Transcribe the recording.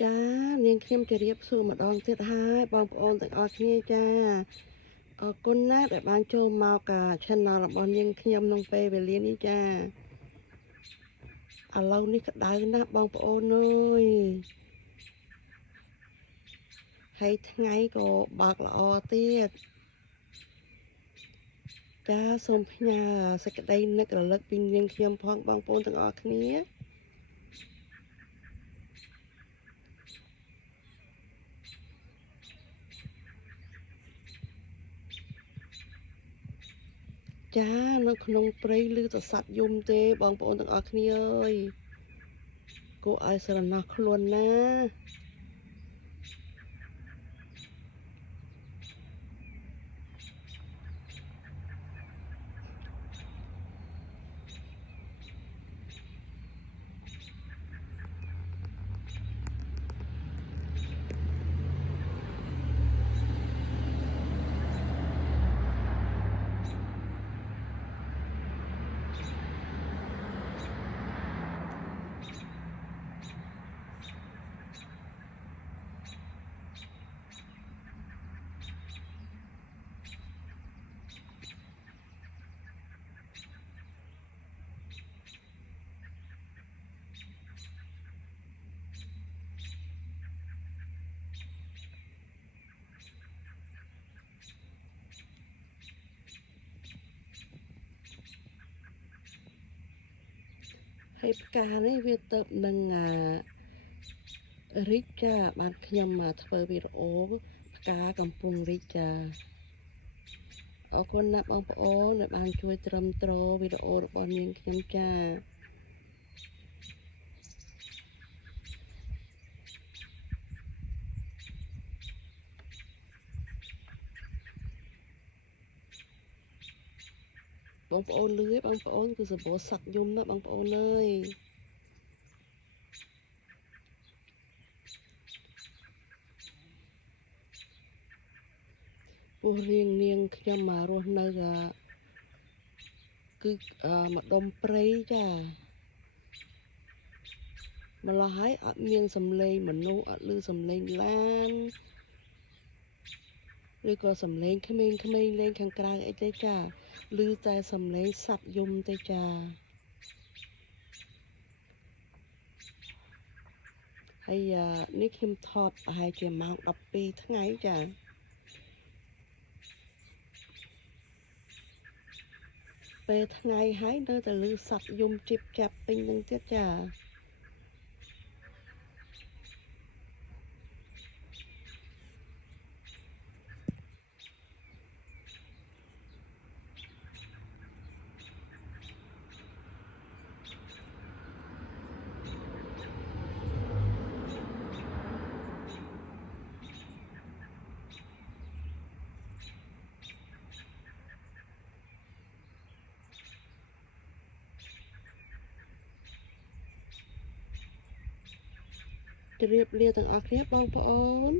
ចានាងខ្ញុំជម្រាបសួរម្ដងទៀតហើយបងប្អូនទាំងអស់គ្នាចាអរគុណណាស់ដែលបានចូលមក Channel របស់នាងខ្ញុំក្នុងពេលវេលានេះចាឥឡូវនេះក្តៅណាស់បងប្អូនអើយហើយថ្ងៃក៏បើកល្អទៀតចាសូមផ្ញើសេចក្តីនឹករលឹកពីនាងខ្ញុំផងបងប្អូនទាំងអស់គ្នាចានៅក្នុងព្រៃឬទៅសัตว์យំទេបងប្អូនទាំងអស់គ្នាអើយគួរឲ្យស្រណោះខ្លួនណាហើយផ្កានេះវាទៅនឹងរីកចាបានខ្ញុំធ្វើវីដេអូផ្កាកំពុងរីកចាអរគុណណាស់បងប្អូនដែលបានជួយត្រឹមត្រូវវីដេអូរបស់នាងខ្ញុំចាបងប្អូនលឺឯងបងប្អូនគឺសម្បូរសត្វយំណាស់បងប្អូនអើយពោះរៀងនាងខ្ញុំមករស់នៅគឺម្ដុំព្រៃចាម្ល៉េះហើយអត់មានសំឡេងមនុស្សអត់ឮសំឡេងឡានឬក៏សំឡេងក្មេងៗលេងខាងក្រៅអីទេចាឮតែសំឡេងសត្វយំទេចាហើយនេះខ្ញុំថតប្រហែលជាម៉ោង12ថ្ងៃចាពេលថ្ងៃហើយនៅតែឮសត្វយំជីបចាប់ពេញនឹងទៀតចាជម្រាបលាទាំងអស់គ្នាបងប្អូន